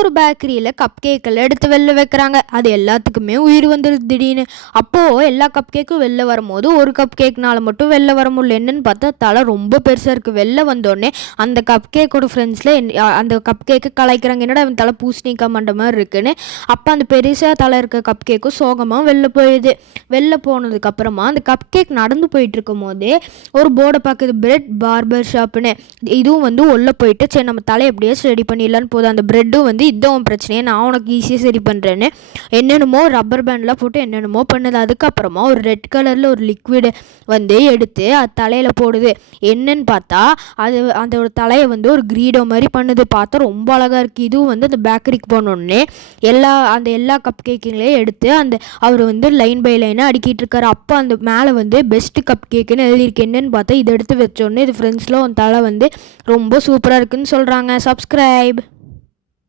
ஒரு பேக்கரியில் கப் கேக்கெல்லாம் எடுத்து வெளில வைக்கிறாங்க. அது எல்லாத்துக்குமே உயிர் வந்துடுது திடீர்னு. அப்போது எல்லா கப் கேக்கும் வெளில வரும்போது ஒரு கப் கேக்னால் மட்டும் வெளில வர முடியல. என்னென்னு பார்த்தா தலை ரொம்ப பெருசாக இருக்குது. வெளில வந்தோடனே அந்த கப் கேக்கோட ஃப்ரெண்ட்ஸில் அந்த கப் கேக்கு கலாய்க்கிறாங்க, என்னடா அவன் தலை பூசணிக்காய் மண்ட மாதிரி இருக்குன்னு. அப்போ அந்த பெருசாக தலை இருக்க கப் கேக்கும் சோகமாக வெளில போயிடுது. வெளில போனதுக்கப்புறமா அந்த கப் கேக் நடந்து போயிட்டு இருக்கும் போதே ஒரு போர்டை பார்க்குது, பிரெட் பார்பர் ஷாப்புன்னு. இதுவும் உள்ளே போயிட்டு சரி நம்ம தலை எப்படியே ரெடி பண்ணிடலான்னு போதும். அந்த ப்ரெட்டும் இதுவும் பிரச்சனையே, நான் உனக்கு ஈஸியாக சரி பண்ணுறேன்னு என்னென்னமோ ரப்பர் பேண்ட்லாம் போட்டு என்னென்னமோ பண்ணுது. அதுக்கப்புறமா ஒரு ரெட் கலரில் ஒரு லிக்விடு எடுத்து அது தலையில் போடுது. என்னன்னு பார்த்தா அது அதோட தலையை ஒரு கிரீடோ மாதிரி பண்ணுது. பார்த்தா ரொம்ப அழகாக இருக்குது. இதுவும் அந்த பேக்கரிக்கு போனோடனே எல்லா கப் கேக்குங்களையும் எடுத்து அவர் லைன் பை லைனாக அடிக்கிட்டு இருக்காரு. அப்போ அந்த மேலே பெஸ்ட்டு கப் கேக்குன்னு எழுதியிருக்கு. என்னன்னு பார்த்தா இதை எடுத்து வச்சோடனே இது ஃப்ரெண்ட்ஸில் தலை ரொம்ப சூப்பராக இருக்குன்னு சொல்கிறாங்க. சப்ஸ்கிரைப்.